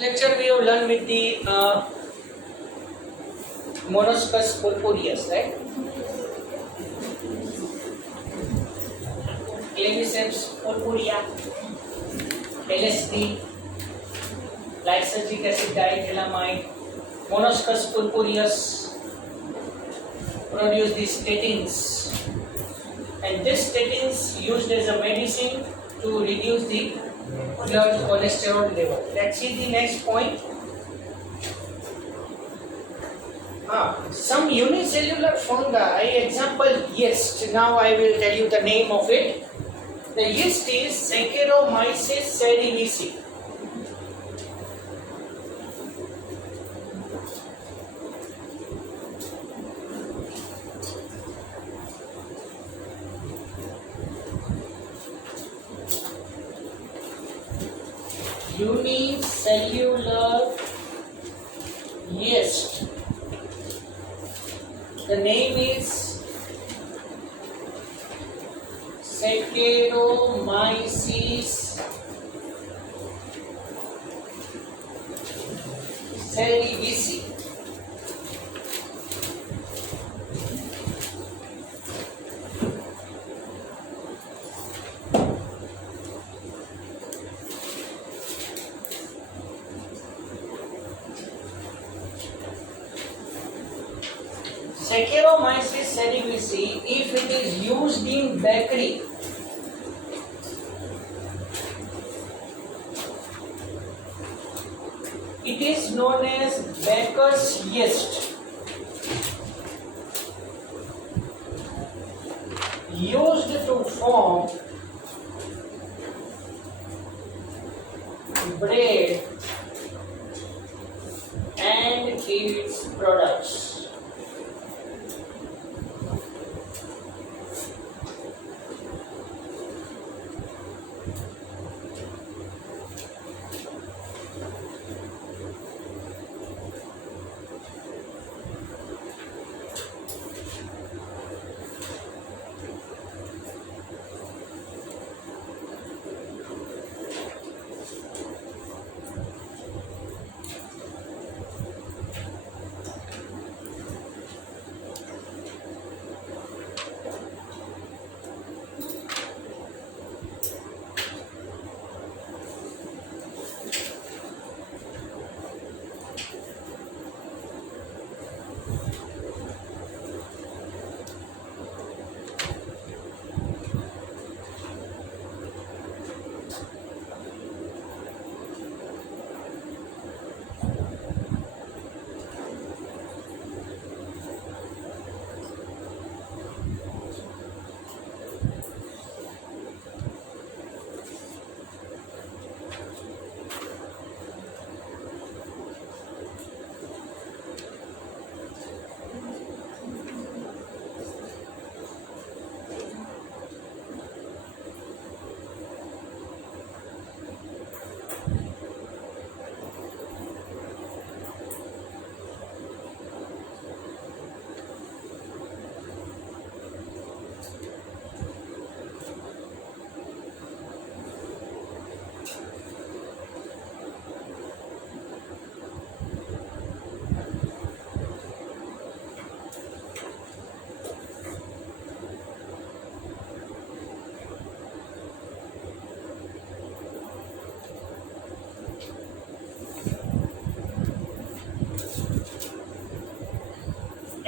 lecture we have learned with the Monoscus purpureus, right? Claviceps purpurea, LSD, lysergic acid diethylamide, Monoscus purpureus produce these statins, and this statins used as a medicine to reduce the blood cholesterol level. Let's see the next point. Some unicellular fungi, example yeast. Now I will tell you the name of it. The yeast is Saccharomyces cerevisiae. Unicellular yeast. The name is Saccharomyces cerevisiae. Saccharomyces cerevisiae, if it is used in bakery, it is known as baker's yeast. Used to form bread and its products.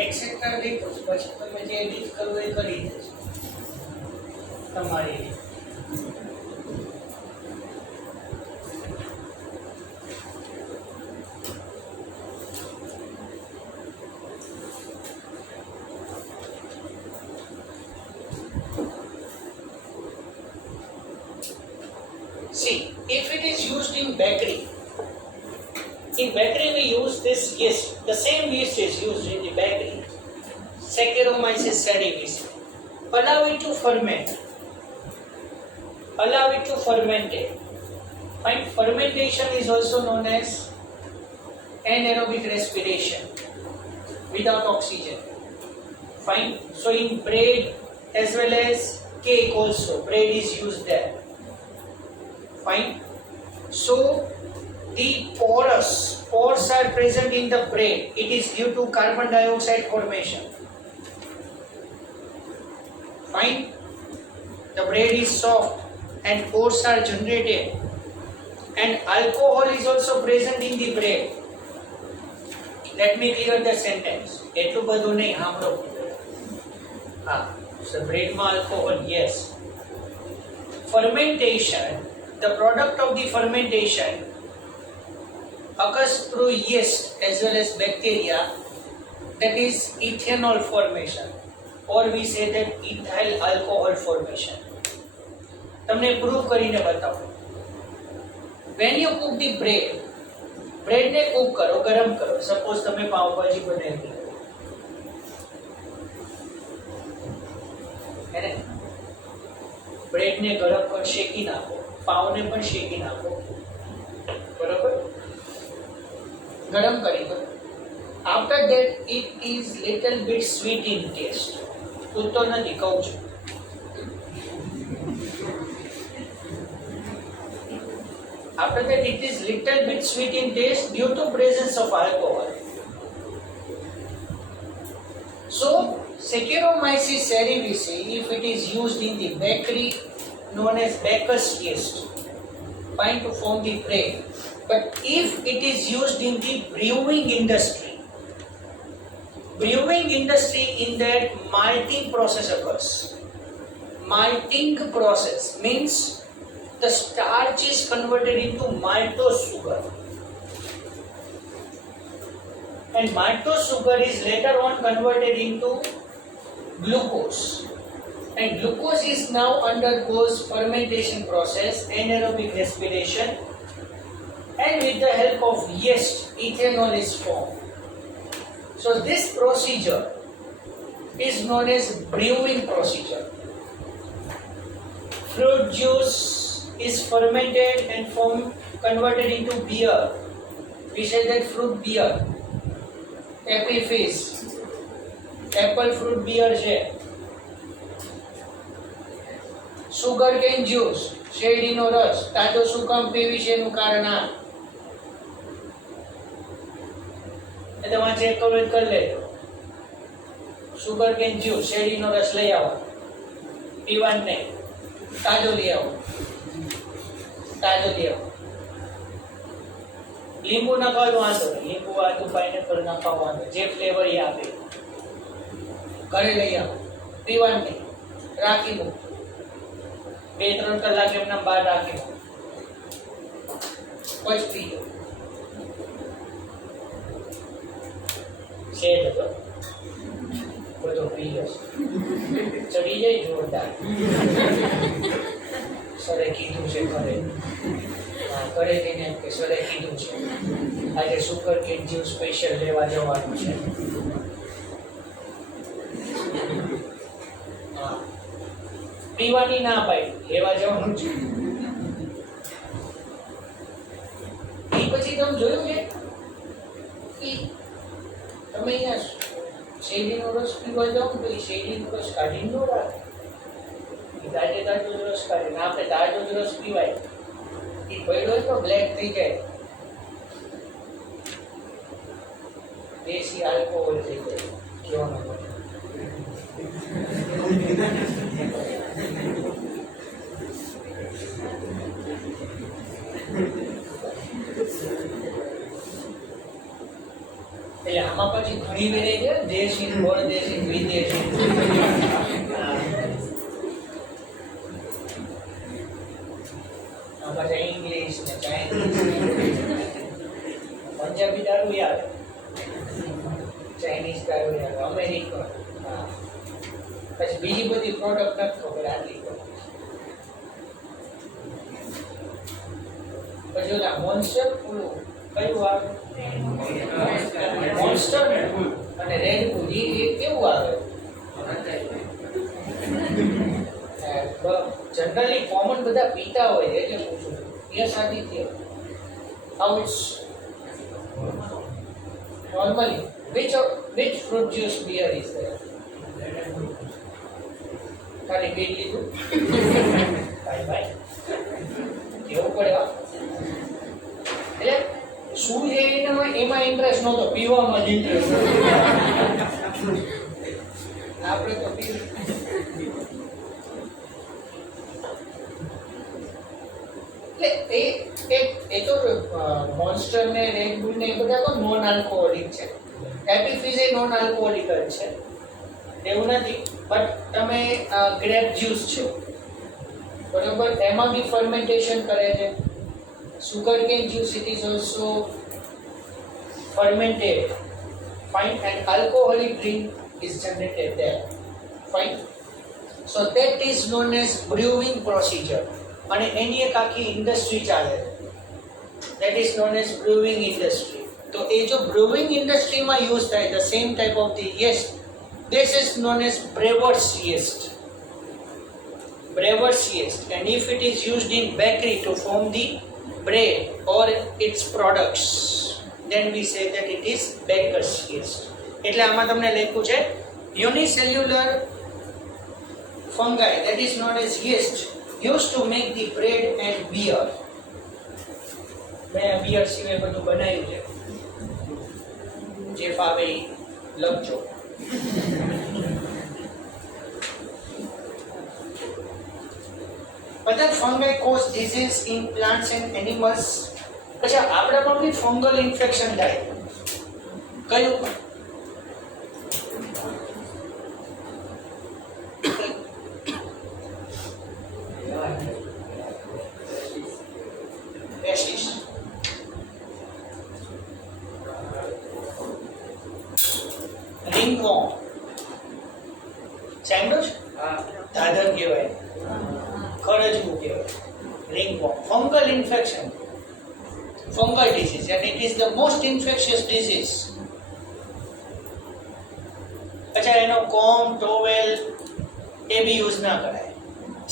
Et cetera લખો પછી તમે જે edit કરવું એ કરી દેજો તમારી રીતે. See, if it is used in bakery we use this yeast. The same yeast is used in the bakery. Saccharomyces cerevisiae. Allow it to ferment. Allow it to ferment it. Fine. Fermentation is also known as anaerobic respiration without oxygen. Fine. So in bread as well as cake also, bread is used there. Fine. So The pores are present in the bread. It is due to carbon dioxide formation. Fine. The bread is soft and pores are generated. And alcohol is also present in the bread. Let me clear the sentence. એટલું બધું નહીં સાંભળો. હા, so bread માં alcohol, yes. Fermentation, the product of the fermentation occurs through yeast as well as bacteria, that is ethanol formation, or we say that ethyl alcohol formation. તમને prove કરીને બતાવો. When you cook the bread ને Cook કરો, ગરમ કરો. Suppose તમે પાવભાજી બનાવી है, ब्रेड ने गरम कर शेकी नाखो, पाव ने पण शेकी नाखो, बराबर, गरम करी दो. After that it is little bit sweet in taste. તું તો નથી કહું છું. After that it is little bit sweet in taste due to presence of alcohol. So Saccharomyces cerevisiae, if it is used in the bakery, known as baker's yeast, fine, to form the bread. But if it is used in the brewing industry in that malting process occurs. Malting process means the starch is converted into maltose sugar. And maltose sugar is later on converted into glucose. And glucose is now undergoes fermentation process, anaerobic respiration, and with the help of yeast, ethanol is formed. So this procedure is known as brewing procedure. Fruit juice is fermented and converted into beer. We say that fruit beer. Happy Fizz, apple fruit beer છે. Sugar cane juice, શેરડીનો રસ. તાજો શું કામ PV છે એનું કારણ આ. એ તમારે ચેક કરવું હોય તો કરી લેજો. સુગર કેન જ્યુસ, શેરડીનો રસ લઈ આવો, પીવાનું નહીં, તાજો લઈ આવો. લીંબુ નખાવો વાંધો નહીં, લીંબુ આદુ પાઇનેપલ નખાવો વાંધો, જે ફ્લેવર એ આપે. ઘરે લઈ આવો, પીવાનું નહીં, રાખી દો, 2-3 કલાક એમના બહાર રાખી દો, પછી પીજો. શેડ હતો બધો પી જશે, ચડી જાય જોરદાર. સરે કીધું છે ઘરે, ઘરે જઈને એમ કે સરે કીધું છે આજે સુગર કેન જ્યુસ સ્પેશિયલ લેવા જવાનું છે. પીવાની ના પાડી, લેવા જવાનું છે. એ પછી તમે જોયું કે તમે અહીંયા શેરડીનો રસ પીવા જાઓ તો એ શેરડીનો રસ કાઢીને ન રાખે, તાજે તાજો જ રસ કાઢે. આપણે તાજો જ રસ પીવાય, એ પડ્યો હોય તો બ્લેક થઈ જાય, દેશી આલ્કોહોલ થઈ જાય. કહેવાનો એટલે આમાં પછી ઘણી વેરાયટી છે, દેશી, પરદેશી, વિદેશી. પાછા ઇંગ્લિશ ને ચાઇનીઝ, પંજાબી દારૂ આવે, ચાઇનીઝ દારૂ આવે, અમેરિકન. પછી બીજી બધી પ્રોડક્ટ નથી ખબર આટલી. પછી ઓલા મોન્સ્ટર, ઓલું કયું આવે, મોન્સ્ટર અને રેડ બુલ, એ કેવું આવે? જનરલી કોમન બધા પીતા હોય એટલે પૂછું છું. Yes Aditya, how it's normally which fruit juice beer is there? ખાલી પી લીધું, બાય બાય, કેવું પડે. એટલે શું છે એમાં ઇન્ટરેસ્ટ નહોતો, પીવામાં જ ઇન્ટરેસ્ટ. આપણે તો એ તો મોન્સ્ટર ને રેડ બુલ ને એ બધા તો નોન આલ્કોહોલિક છે. હેપી ફિઝ એ નોન આલ્કોહોલિક જ છે, એવું નથી. બટ તમે ગ્રેપ જ્યુસ છે બરોબર, એમાં બી ફર્મેન્ટેશન કરે છે. Sugar can juice, it is also fermented, fine, and alcoholic drink is generated there, fine. So that is known as brewing procedure, અને એની એક આખી ઇન્ડસ્ટ્રી ચાલે છે, that is known as brewing industry. તો એ જો brewing industry માં use થાય, the same type of the yeast, this is known as brewer's yeast, brewer's yeast. And if it is used in bakery to form the bread or its products, then we say that it is baker's yeast. એટલે આમાં તમને લખ્યું છે unicellular fungi, that is known as yeast, used to make the bread and beer. મેં beer સિવાય બધું બનાવ્યું છે, જે ફાવે લખજો. But that fungi cause disease in plants and animals. अच्छा, આપણામાં બી ફંગલ ઇન્ફેક્શન થાય. કયું? રેશિસ. રિંગવોર્મ સાંભળ્યું છે? દાદર કહેવાય, ખરજવું કહેવાય, ringworm. Fungal infection, fungal disease, and it is the most infectious disease. अच्छा, એનો કોમ, ટોવેલ એ બી યુઝ ના કરાય.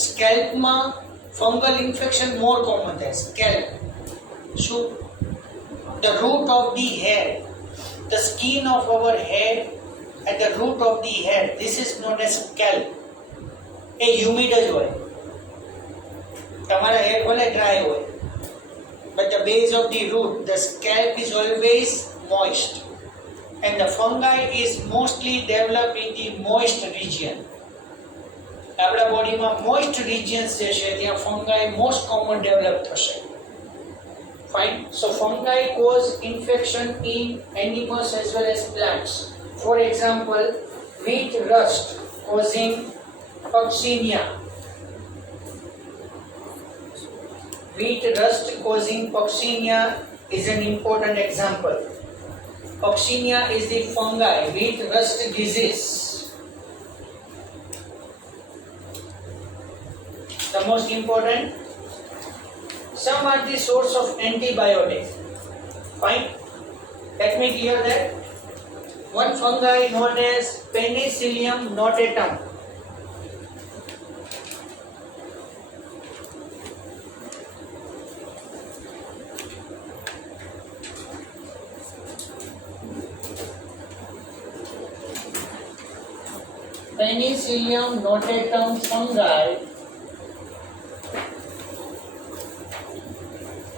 સ્કેલ્પમાં ફંગલ ઇન્ફેક્શન મોર કોમન થાય. સ્કેલ્પ શું? the root of the hair, the skin of our head at the root of the hair, this is known as scalp. A humid જ હોય, તમારા હેર ભલે ડ્રાય હોય, but the base of the root, the scalp is always moist, and the fungi is mostly developed in the moist region. આપણા બોડીમાં moist regions જે છે ત્યાં fungi most common develop થશે. Fine. So fungi cause infection in animals as well as plants. For example, wheat rust causing Coccinia. Wheat rust causing Coccinia is an important example. Coccinia is the fungi, wheat rust disease. The most important, some are the source of antibiotics. Fine. Let me clear that. One fungi known as Penicillium notatum. Penicillium notatum fungi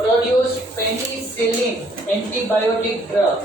produce penicillin antibiotic drug.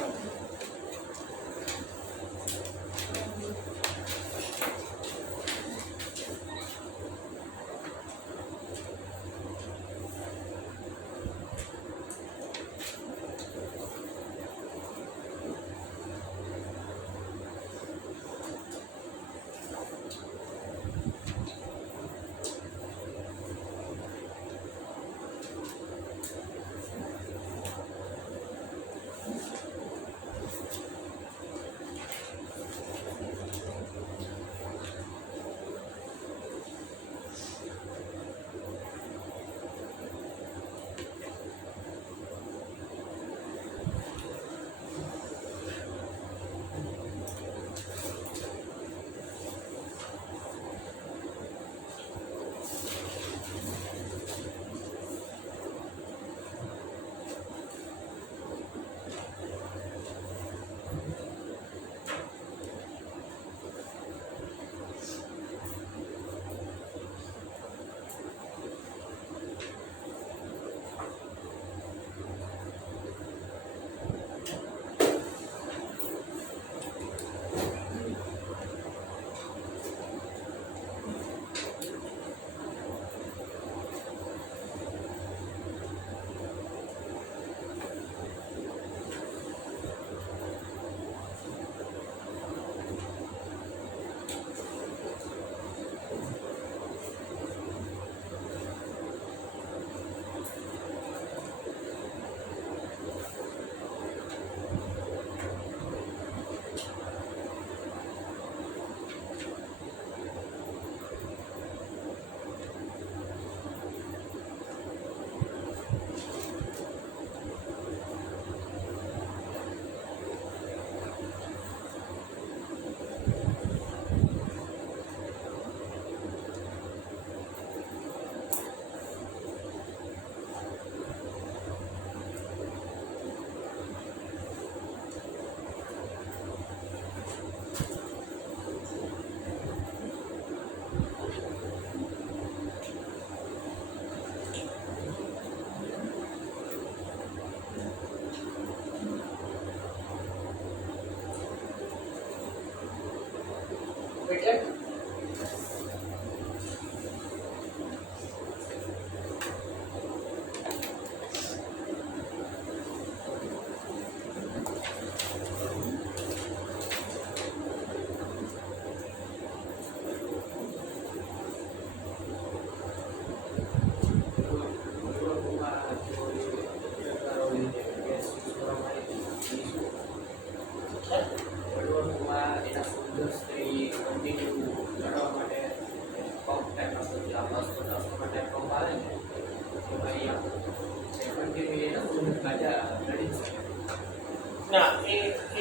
ના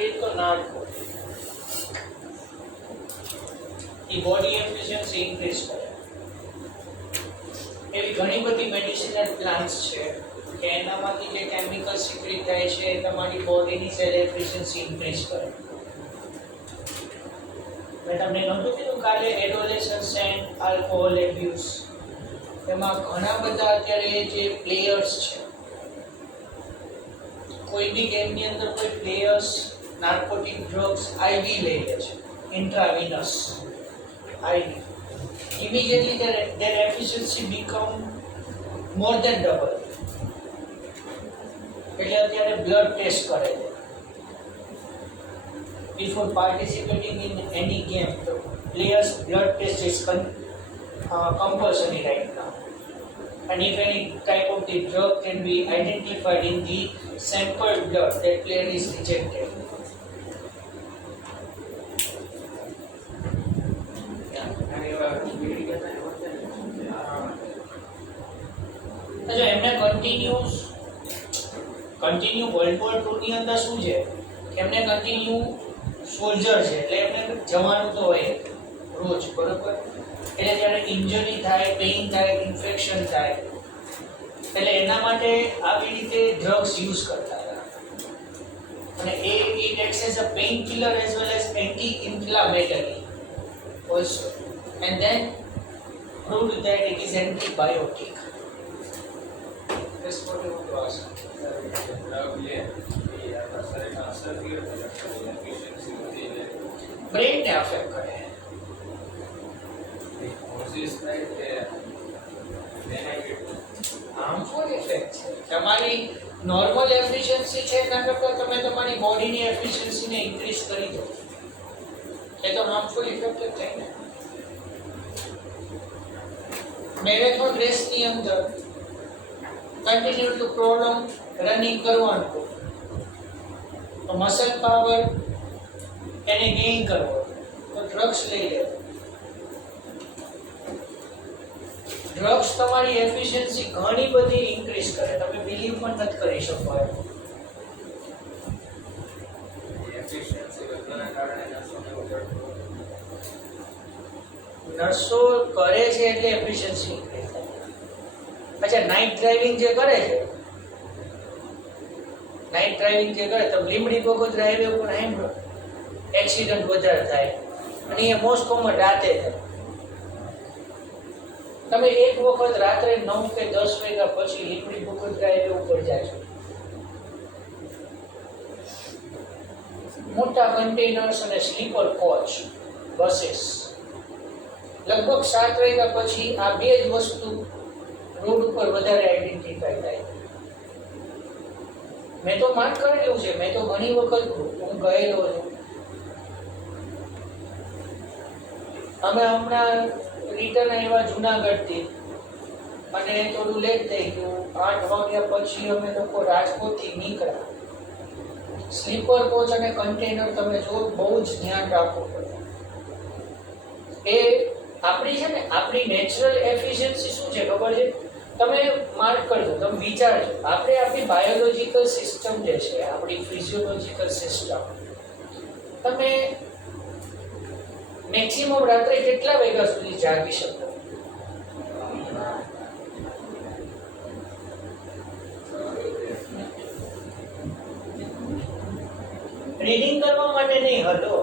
એ તો ના એ body efficiency increase કરે. એવી ઘણી બધી medicinal plants છે કે એનામાંથી જે કેમિકલ સિક્રેટ થાય છે એ તમારી બોડીની સેલ એફિશિયન્સી ઇન્ક્રીઝ કરે. મેં તમને નહોતું કીધું કાલે એડોલેસન્સ એન્ડ આલ્કોહોલ એબ્યુઝ, એમાં ઘણા બધા અત્યારે જે પ્લેયર્સ છે, કોઈ બી ગેમની અંદર કોઈ પ્લેયર્સ નાર્કોટિક ડ્રગ્સ આઈવી લઈ લે છે, ઇન્ટ્રાવિનસ આઈવી, immediately their efficiency become more than double. એટલે અત્યારે બ્લડ ટેસ્ટ કરે છે before participating in any game. The players blood test is compulsory right now, and if any type of the drug can be identified in the sample blood, that player is rejected. એમને continue world war 2 ની અંદર શું છે, એમને continue soldier છે એટલે એમને જવાનું તો હોય રોજ, બરોબર? એટલે જ્યારે ઇન્જરી થાય, પેઇન થાય, ઇન્ફેક્શન થાય, એટલે એના માટે આવી રીતે ડ્રગ્સ યુઝ કરતા હતા. અને it acts as a painkiller as well as anti-inflammatory also, and then proved that it is antibiotic. That's what I want to ask. Brain ने अफेक्ट करे. હાર્મફુલ ઇફેક્ટ છે. તમારી નોર્મલ એફિશિયન્સી છે એના કરતાં તમે તમારી બોડીની એફિશિયન્સીને ઇન્ક્રીઝ કરી દો, એ તો હાર્મફુલ ઇફેક્ટ જ થાય ને. મેરેથોન રેસની અંદર કન્ટિન્યુ ટુ પ્રોલોંગ રનિંગ કરવાનું, તો મસલ પાવર એને ગેઇન કરવો, તો ડ્રગ્સ લઈ લે. ડ્રગ્સ તમારી એફિશિયન્સી ઘણી બધી ઇન્ક્રીઝ કરે, તમે બિલીવ પણ નથી કરી શકો. નર્સો કરે છે એટલે એફિશિયન્સી ઇન્ક્રીઝ થાય. અચ્છા, નાઇટ ડ્રાઇવિંગ જે કરે છે, નાઇટ ડ્રાઇવિંગ જે કરે, તો લીમડી બગોદરા હાઈવે ઉપર સાંભળો એક્સિડન્ટ વધારે થાય, અને એ મોસ્ટ કોમન રાતે થાય. તમે એક વખત રાત્રે 9 કે 10 વાગ્યા પછી લીમડી બગોદરા હાઈવે ઉપર જાજો, મોટા કન્ટેનર્સ અને સ્લીપર કોચ બસીસ, લગભગ 7 વાગ્યા પછી આ બે જ વસ્તુ રોડ ઉપર વધારે આઈડેન્ટિફાઈ થાય. મેં તો માર્ક કરેલું છે, મેં તો ઘણી વખત હું ગયેલો છું. અમે હમણાં રિટર્ન આવ્યા જુનાગઢથી, અને થોડું લેટ થઈ ગયું. 8 વાગ્યા પછી અમે લોકો રાજકોટથી નીકળ્યા. સ્લીપર કોચ અને કન્ટેનર તમે જો બહુ જ ધ્યાન રાખવું પડે. એ આપણી છે ને, આપણી નેચરલ એફિશિયન્સી શું છે ખબર છે? તમે માર્ક કરજો, તમે વિચારજો. આપણે આપણી બાયોલોજિકલ સિસ્ટમ જે છે, આપણી ફિઝિયોલોજિકલ સિસ્ટમ, તમે મેક્સિમમ રાત્રે કેટલા વાગ્યા સુધી જાગી શકો? રીડિંગ કરવા માટે નહીં, હલો,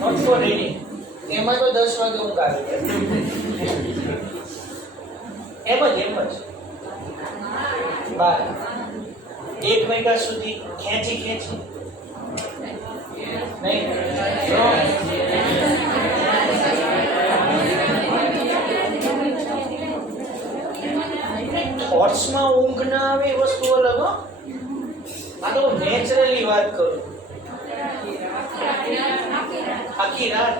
નોટ ફોર રીડિંગ. એમાં તો 10 વાગે ઊંઘ આવી જાય, એમ જ 1 વાગ્યા સુધી ખેંચી નહીં. થોટ્સમાં ઊંઘ ના આવે એ વસ્તુ અલગ. આ તો નેચરલી વાત કરું. આખી રાત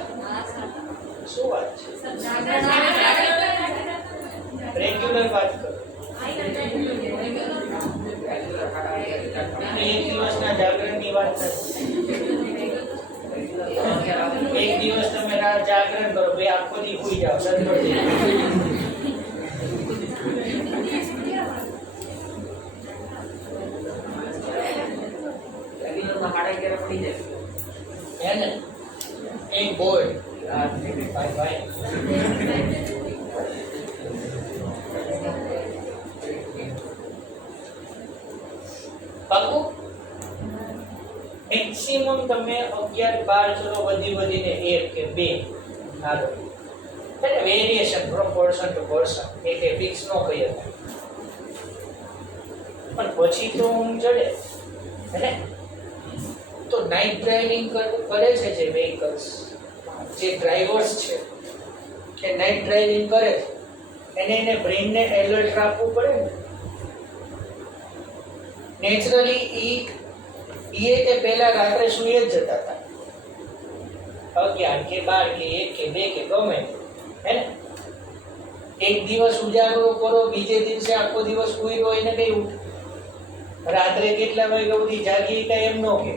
શું વાત છે? રેગ્યુલર વાત કરો. એક દિવસના જાગરણની વાત નથી. એક દિવસ તમે જાગરણ કરો, બે આખો દી સુઈ જાઓ, માં હાડા ક્યારે પડી જાય है ना एक बोर्ड बाय बाय પાકું મેક્સિમમ તમે 11 12 ચલો વધીને 1 કે 2 આગળ એટલે variation from person to person એક ફિક્સ નો કહી શકાય પણ પછી તો ઊંઘ ચડે હે તો નાઇટ ડ્રાઇવિંગ કરે છે જે વ્હીકલ્સ જે ડ્રાઈવર્સ છે કે નાઇટ ડ્રાઇવિંગ કરે છે એને બ્રેનને એલર્ટ રાખવું પડે ને નેચરલી એ તે પહેલા રાત્રે સૂઈ જ જતા હતા 11 કે 12 કે 1 કે 2 કે ગમે હે ને એક દિવસ ઉજાગરો કરો બીજે દિવસે આખો દિવસ સૂઈ રહ્યો એને કઈ રાત્રે કેટલા વાગ્યા સુધી જાગી કઈ એમ નો કે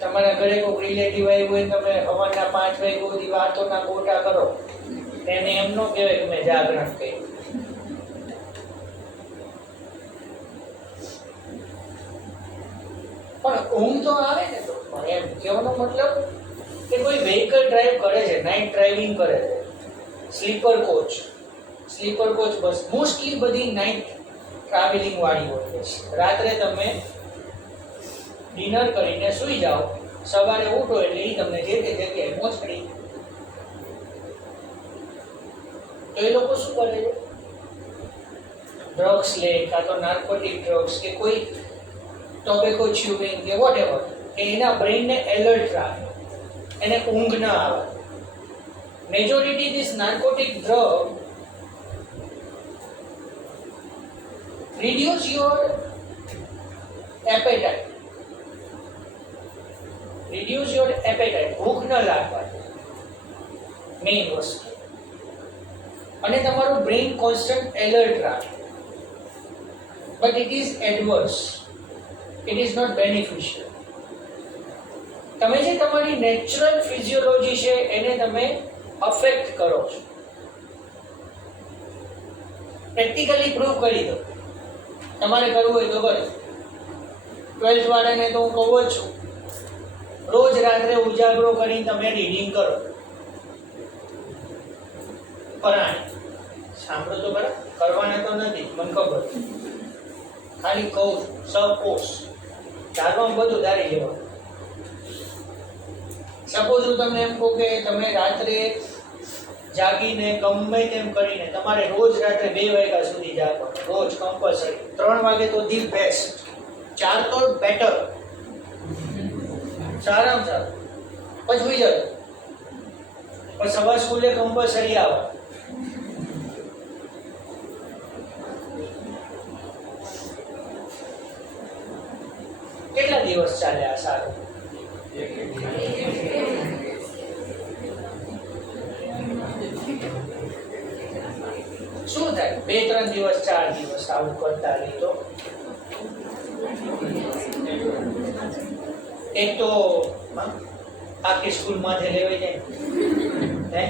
તમારા ઘરે કોઈ રિલેટિવ આવ્યું હોય તમે સવારના 5 વાગ્યા સુધી વાતોના ગોટા કરો એને એમ નો કહેવાય કે મેં જાગરણ કર્યું પણ ઊંઘ તો આવે ને તો પણ એમ કહેવાનો મતલબ કે કોઈ વ્હીકલ ડ્રાઈવ કરે છે નાઇટ ડ્રાઇવિંગ કરે છે સ્લીપર કોચ બસ મોસ્ટલી બધી નાઇટ ટ્રાવેલિંગ વાળી હોય છે રાત્રે તમે ડિનર કરીને સૂઈ જાઓ સવારે ઉઠો એટલે એ તમને જે તે જગ્યાએ પહોંચાડી તો એ લોકો શું કરે છે ડ્રગ્સ લે કાં તો નાર્કોટિક ડ્રગ્સ કે કોઈ ટોબેકો ચ્યુઇંગ કે વોટએવર કે એના બ્રેનને એલર્ટ રાખે એને ઊંઘ ના આવે majority this narcotic drug reduce your appetite ભૂખ ન લાગવાની મેઇન વસ્તુ અને તમારું બ્રેન કોન્સ્ટન્ટ એલર્ટ રાખે but it is adverse it is not beneficial તમે જે તમારી નેચરલ ફિઝિયોલોજી છે એને તમે અફેક્ટ કરો છો પ્રેક્ટિકલી પ્રૂવ કરી દો તમારે કરવું હોય તો કરો 12th વાળાને તો હું કહું જ છું રોજ રાત્રે ઉજાગરો કરીને તમે રીડિંગ કરો પરાણે સાંભળો તો ખરા કરવાના તો નથી મને ખબર ખાલી કહું સપોઝ ધારવામાં બધું ધારી લેવાનું સપોઝ હું તમને એમ કહું કે તમે રાત્રે જાગીને ગમે તેમ કરીને તમારે રોજ રાત્રે 2 વાગ્યા સુધી જાગવાનું રોજ કમ્પલસરી 3 વાગે તો ધી બેસ્ટ 4 તો બેટર સારામાં સારું પછી સુઈ જજો પણ સવાર સ્કૂલે કમ્પલસરી આવે કેટલા દિવસ ચાલે આ સારું શું થાય 2-3 દિવસ 4 દિવસ આવું કરતા રહી તો એક તો આખી સ્કૂલમાંથી લેવાઈ જાય હે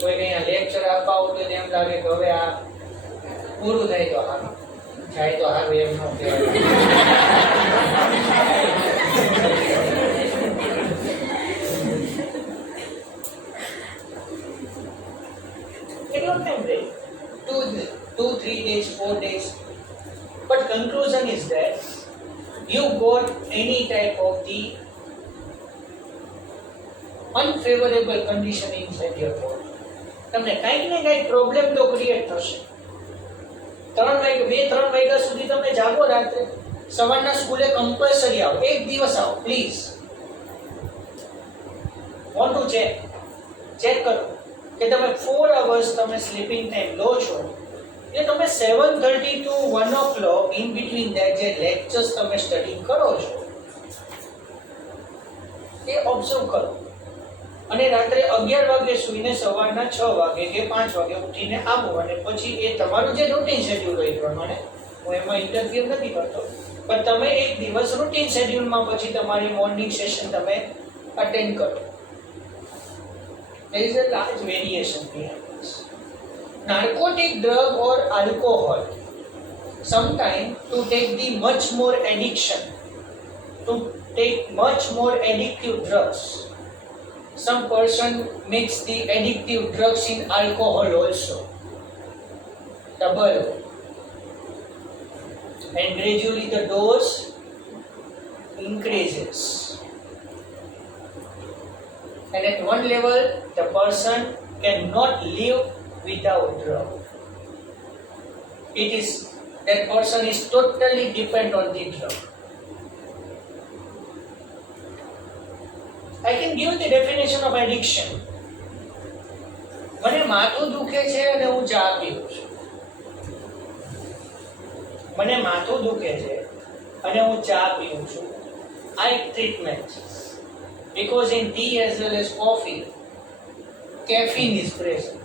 કોઈ કઈ લેક્ચર આપવા આવું તો એમ લાગે કે હવે આ પૂરું થાય તો સારું જાય તો સારું એમ ન કહેવાય કેટલો time break 2-3 days 4 days but conclusion is that you got any type of the unfavorable conditionings at your body તમને કંઈક ને કંઈક પ્રોબ્લેમ તો ક્રિએટ થશે 2-3 વાગ્યા સુધી તમે જાગો રાત્રે સવારના સ્કૂલે કમ્પલસરી આવો એક દિવસ આવો પ્લીઝ વોન્ટ ટુ ચેક કરો કે તમે 4 hours તમે સ્લીપિંગ ટાઈમ લો છો એટલે તમે 7:30 to 1 o'clock in between that જે લેક્ચર્સ તમે સ્ટડી કરો છો એ ઓબ્ઝર્વ કરો અને રાત્રે 11 વાગે સૂઈને સવારના 6 વાગે કે 5 વાગે ઉઠીને આવો અને પછી એ તમારું જે રૂટીન શેડ્યુલ હોય પ્રમાણે હું એમાં ઇન્ટરફિયર નથી કરતો પણ તમે એક દિવસ રૂટીન શેડ્યુલમાં પછી તમારી મોર્નિંગ સેશન તમે અટેન્ડ કરો there is a large variation behind this narcotic drug or alcohol sometimes to take the much more addiction, to take much more addictive drugs. Some person mix the addictive drugs in alcohol also, double, and gradually the dose increases. And at one level, the person cannot live without drug. That person is totally dependent on the drug. I can give the definition of addiction. મને માથું દુખે છે અને હું ચા પીઉં છું. મને માથું દુખે છે અને હું ચા પીઉં છું. I treatment because in tea as well as coffee, caffeine is present.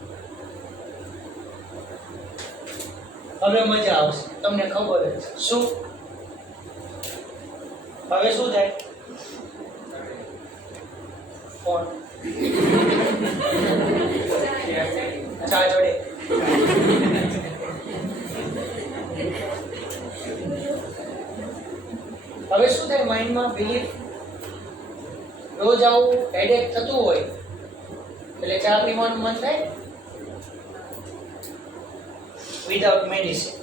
હવે મજા આવશે, તમને ખબર જ છે શું. હવે શું થાય? કોણ ચા જોડે હવે શું થાય? માઇન્ડમાં બિલીફ, રોજ આવું હેડેક થતું હોય એટલે ચા પીવાનું મન થાય without medicine.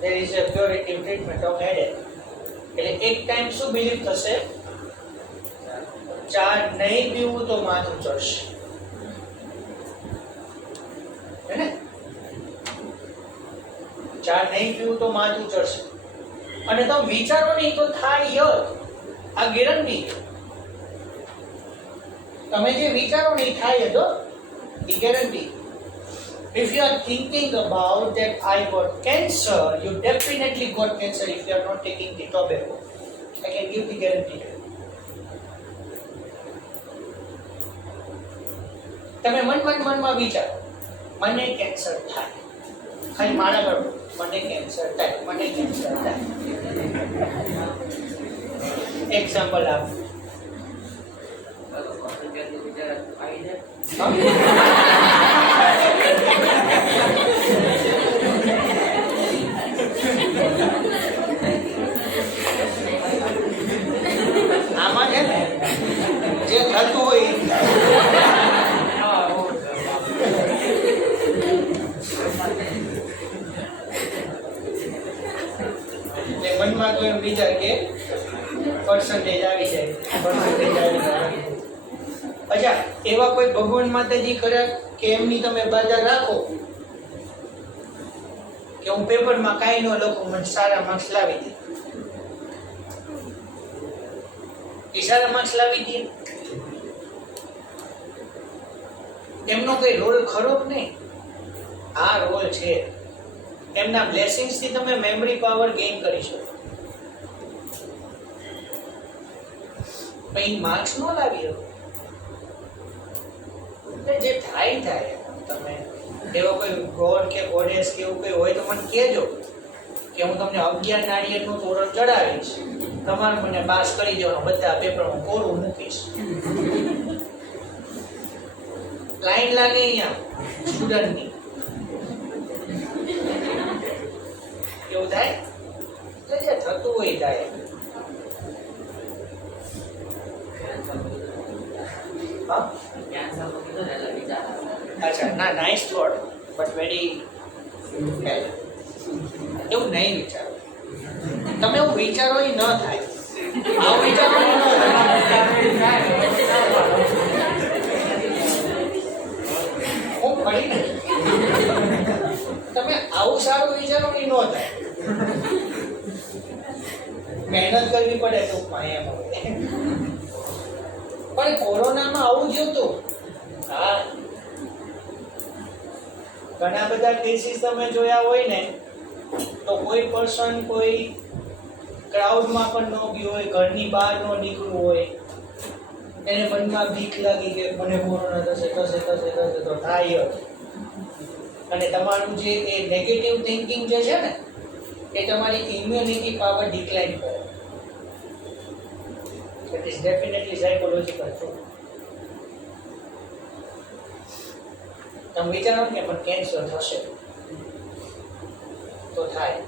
There is a curative treatment of headache. એટલે એક ટાઈમ શું બિલીફ થશે? ચા નહીં પીવું તો માથું ચડશે, હે ને? ચા નહીં પીવું તો માથું ચડશે. અને તમે વિચારો નહીં તો થાય. આ ગેરંટી. તમે જે વિચારો નહીં થાય તો એ guarantee. If you are thinking about that I got cancer, you definitely got cancer if you are not taking the tobacco. I can give the guarantee. તમે મનમાં વિચારો, મને કેન્સર થાય. ખાલી મારા કરો, મને કેન્સર થાય, મને કેન્સર થાય. એક્ઝામ્પલ આપો. આમાં છે ને જે થતું હોય મનમાં તો એમ વિચાર કે પર્સન્ટેજ આવી જાય. અચ્છા, એવા કોઈ ભગવાન માતાજી કરે કે એમની તમે બાજા રાખો કે હું પેપરમાં કાંઈ ન લખું, મને સારા માર્ક્સ લાવી દે. એ સારા માર્ક્સ લાવી દે, એમનો કોઈ રોલ ખરો જ નહીં. આ રોલ છે. એમના બ્લેસિંગ્સ થી તમે મેમરી પાવર ગેઇન કરી શકો. પણ માર્ક્સ ન લાવી શકો. જે થાય તમે એવો કોઈ ગોડ કે ગોડેસ કે એવું કોઈ હોય તો મને કહેજો કે હું તમને 11 નાળિયેરનું તોરણ ચડાવીશ, તમારે મને પાસ કરી દેવાનો, બધા પેપરમાં કોરું મૂકીશ. લાઈન લાગે અહીંયા સ્ટુડન્ટની. એવું થાય એટલે જે થતું હોય થાય. અચ્છા, ના, નાઇસ થોટ બટ વેરી એવું નહીં વિચારો. તમે એવું વિચારો એ ન થાય. આવું વિચારો ન થાય. હું ફરી તમે આવું સારું વિચારો એ ન થાય. મહેનત કરવી પડે ટૂંકમાં એમ. પણ કોરોનામાં આવું જ હતું. હા, ઘણા બધા કેસીસ તમે જોયા હોય ને તો કોઈ પર્સન કોઈ ક્રાઉડમાં પણ ન ગયું હોય, ઘરની બહાર ન નીકળવું હોય, એને મનમાં બીક લાગી કે મને કોરોના થશે તો થાય. અને તમારું જે એ નેગેટિવ થિંકિંગ જે છે ને એ તમારી ઇમ્યુનિટી પાવર ડિક્લાઇન કરે. It is definitely psychological too. તમે વિચારો કે પણ કેન્સર થશે તો થાય,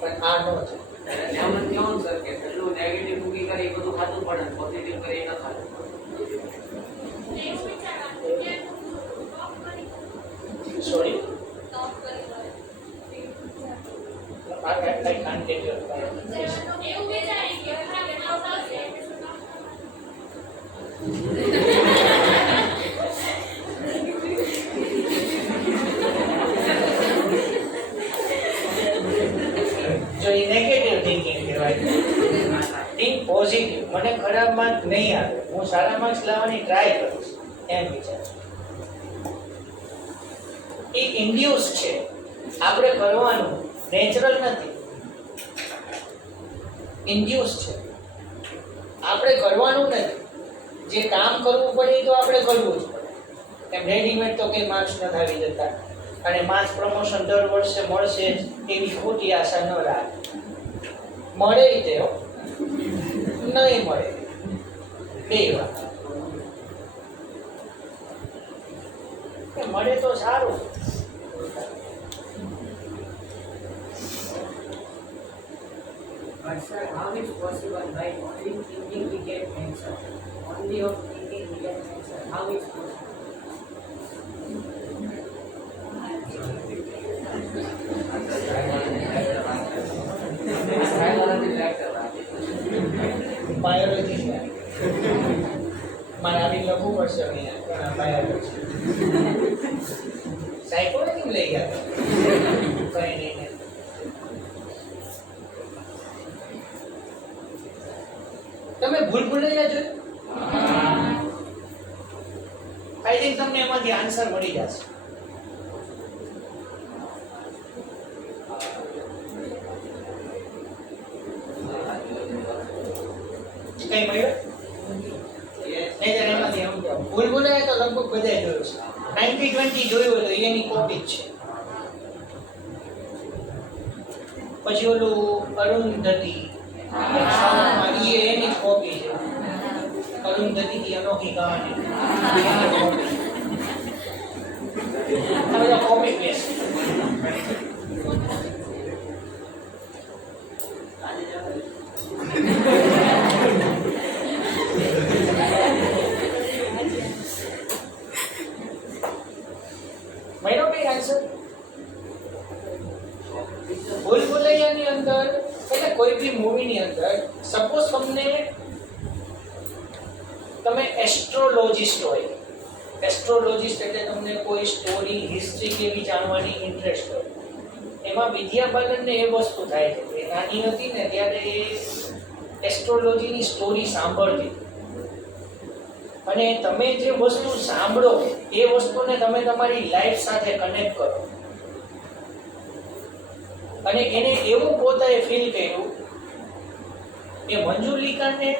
પણ આ ન થાય. એમ કેવું સર કે પેલું નેગેટિવ મૂકી કરે એ બધું ખાતું પડે, પોઝિટિવ કરે એ ન ખાતું પડે. Sorry, I can't get your point. જો એ નેગેટિવ થિંકિંગ કહેવાય. Think positive. મને ખરાબ માર્ક નહીં આવે, હું સારા માર્ક્સ લાવવાની ટ્રાય કરીશ એમ વિચાર. એ ઇન્ડ્યુસ છે, આપણે કરવાનું, નેચરલ નથી. ઇન્ડ્યુસ છે, આપણે કરવાનું નથી. જે કામ કરવું પડે તો આપણે કરવું જ પડે. એમ રેડીમેડ તો કંઈ માર્ક્સ નથી આવી જતા, અને માસ પ્રમોશન દર વર્ષે મળશે એવી ખોટી આશા ન રાખે. મળે તે નહીં મળે, બે વાત. મળે તો સારું. But sir, how is possible by only thinking we get answer? Only of thinking we get answer. How is possible? Biology છે, મારે આવી લખવું પડશે અહીંયા બાયોલોજી. સાયકોલોજી લઈ ગયા કઈ નહીં. તમે ભૂલ ભૂલૈયા જોયું? આઈ થિંક તમને એમાંથી આન્સર મળી જશે. કઈ મળ્યું? નહીં એમાંથી ભૂલ ભૂલૈયા તો લગભગ બધાએ જોયું છે. 90-20 જોયું હોય તો એની કોપી જ છે. પછી ઓલું અરુંધતી એની કોપી છે. અરુંધતી की अनोखी कहानी કોપી પેસ્ટ. મહિનો કઈ આન્સર ભૂલ ભૂલૈયાની અંદર, એટલે કોઈ બી મૂવીની અંદર સપોઝ તમે એસ્ટ્રોલોજિસ્ટ હોય. એસ્ટ્રોલોજિસ્ટ એટલે તમને કોઈ સ્ટોરી, હિસ્ટ્રી કેવી જાણવાની ઇન્ટરેસ્ટ હોય. એમાં વિદ્યા બાલનને એ વસ્તુ થાય છે કે નાની હતી ને ત્યારે એ એસ્ટ્રોલોજીની સ્ટોરી સાંભળતી, અને તમે જે વસ્તુ સાંભળો એ વસ્તુને તમે તમારી લાઈફ સાથે કનેક્ટ કરો, અને એને એવું પોતાએ ફીલ કર્યું કે મંજુલિકાને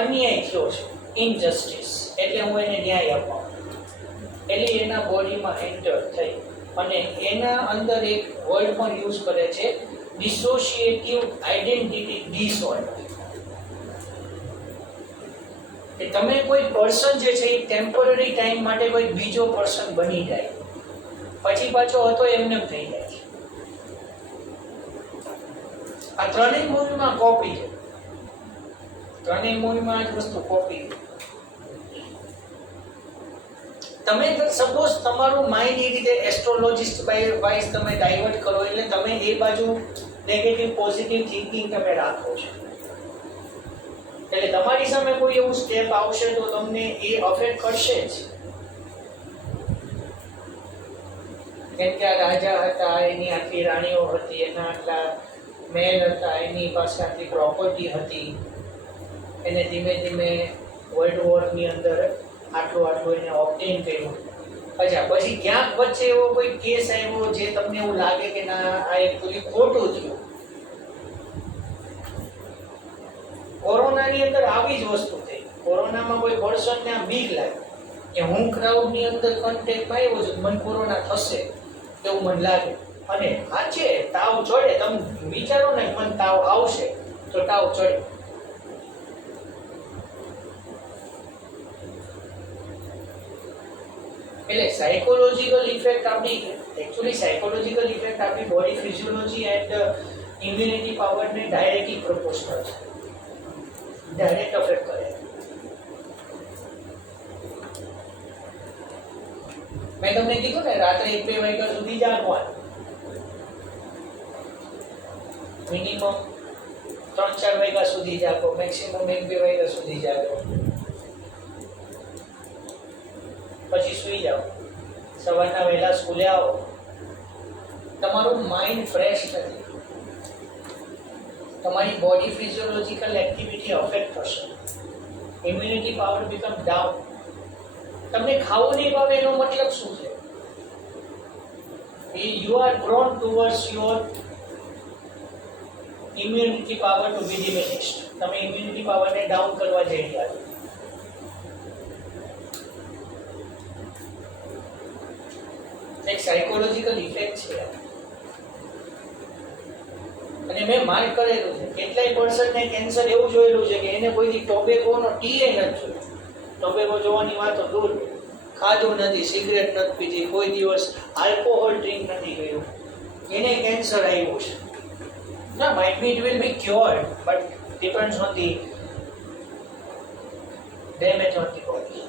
અન્યાય થયો છે, ઇનજસ્ટિસ, એટલે હું એને ન્યાય અપાવું. એટલે એના બોડીમાં એન્ટર થઈ, અને એના અંદર એક વર્ડ પણ યુઝ કરે છે, ડિસોશિએટિવ આઇડેન્ટિટી ડિસઓર્ડર. કે તમે કોઈ પર્સન જે છે એ ટેમ્પરરી ટાઈમ માટે કોઈ બીજો પર્સન બની જાય, પછી પાછો હતો એમને થઈ જાય છે. આ ત્રણેય મૂવીમાં કોપી છે. ત્રણેય મૂવીમાં આ જ વસ્તુ કોપી છે. તમે સપોઝ તમારું માઇન્ડ એ રીતે એસ્ટ્રોલોજિસ્ટ વાઇઝ તમે ડાયવર્ટ કરો, એટલે તમે એ બાજુ નેગેટિવ પોઝિટિવ થિંકિંગ તમે રાખો છો, એટલે તમારી સામે કોઈ એવું સ્ટેપ આવશે તો તમને એ અફેક્ટ કરશે જ. કેમ કે આ રાજા હતા, એની આટલી રાણીઓ હતી, એના આટલા મહેલ હતા, એની પાસે આટલી પ્રોપર્ટી હતી, એને ધીમે ધીમે વર્લ્ડ વોરની અંદર આટલું એને ઓબ્ટેન કર્યું. અચ્છા, પછી ક્યાંક વચ્ચે એવો કોઈ કેસ આવ્યો જે તમને એવું લાગે કે ના આ એકચ્યુઅલી ખોટું થયું. કોરોનાની અંદર આવી જ વસ્તુ થઈ. કોરોનામાં કોઈ પર્સનને આ બીક લાગે કે હું ક્રાઉડની અંદર કોન્ટેક્ટમાં આવ્યો છું, મને કોરોના થશે એવું મને લાગે, અને સાચે તાવ ચડે. તમે વિચારો ને મને તાવ આવશે તો તાવ ચડે. એટલે સાયકોલોજીકલ ઇફેક્ટ આપણી એકચ્યુઅલી સાયકોલોજીકલ ઇફેક્ટ આપણી બોડી ફિઝિયોલોજી એન્ડ ઇમ્યુનિટી પાવરને ડાયરેક્ટલી પ્રોપોર્શનલ છે, ડાયરેક્ટ અફેક્ટ કરે. મેં તમને કીધું ને રાત્રે 1-2 વાગ્યા સુધી જાગવાનું, મિનિમમ 3-4 વાગ્યા સુધી જાગો, મેક્સિમમ 1-2 વાગ્યા સુધી જાગો, પછી સુઈ જાઓ, સવારના વહેલા સ્કૂલે આવો. તમારું માઇન્ડ ફ્રેશ નથી, તમારી બોડી ફિઝિયોલોજીકલ એક્ટિવિટી અફેક્ટ થશે, ઇમ્યુનિટી પાવર બીકમ ડાઉન. તમને ખાવું નહીં ભાવે એનો મતલબ શું છે? You are prone towards your immunity power to be diminished. તમે ઇમ્યુનિટી પાવરને ડાઉન કરવા જઈ રહ્યા છો. એક સાયકોલોજીકલ ઇફેક્ટ છે અને મેં માર્ક કરેલું છે. કેટલાય પર્સનને કેન્સર એવું જોયેલું છે કે એને કોઈથી ટોબેકોનો ટીએ નથી જોયો. ટોબેકો જોવાની વાત તો દૂર, ખાધું નથી, સિગરેટ નથી પીધી, કોઈ દિવસ આલ્કોહોલ ડ્રિંક નથી કર્યું, એને કેન્સર આવ્યું છે. ના, might be it will be cured, but depends on the damage on the body.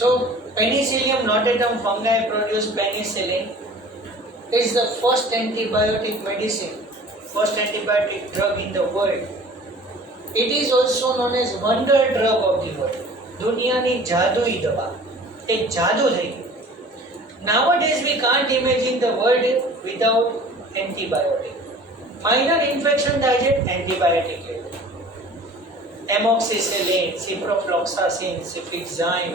So, Penicillium notatum fungi produce penicillin is the first antibiotic medicine, first antibiotic drug in the world. It is also known as wonder drug of the world. દુનિયાની જાદુઈ દવા, એક જાદુ થઈ ગયું. Nowadays we can't imagine the world without antibiotic. Minor infection થાય છે, antibiotic લેવું. Amoxicillin, ciprofloxacin, cefixime,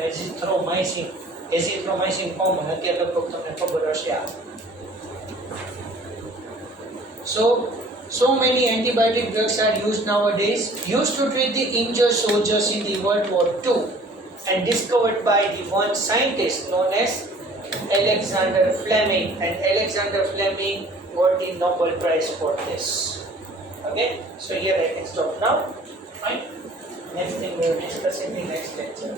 azithromycin common, અત્યારે લગભગ તમને ખબર હશે આ. So many antibiotic drugs are used nowadays, used to treat the injured soldiers in the World War II and discovered by the one scientist known as Alexander Fleming, and Alexander Fleming got the Nobel Prize for this. Okay, so here I can stop now. Fine. Next thing we will discuss in the next lecture.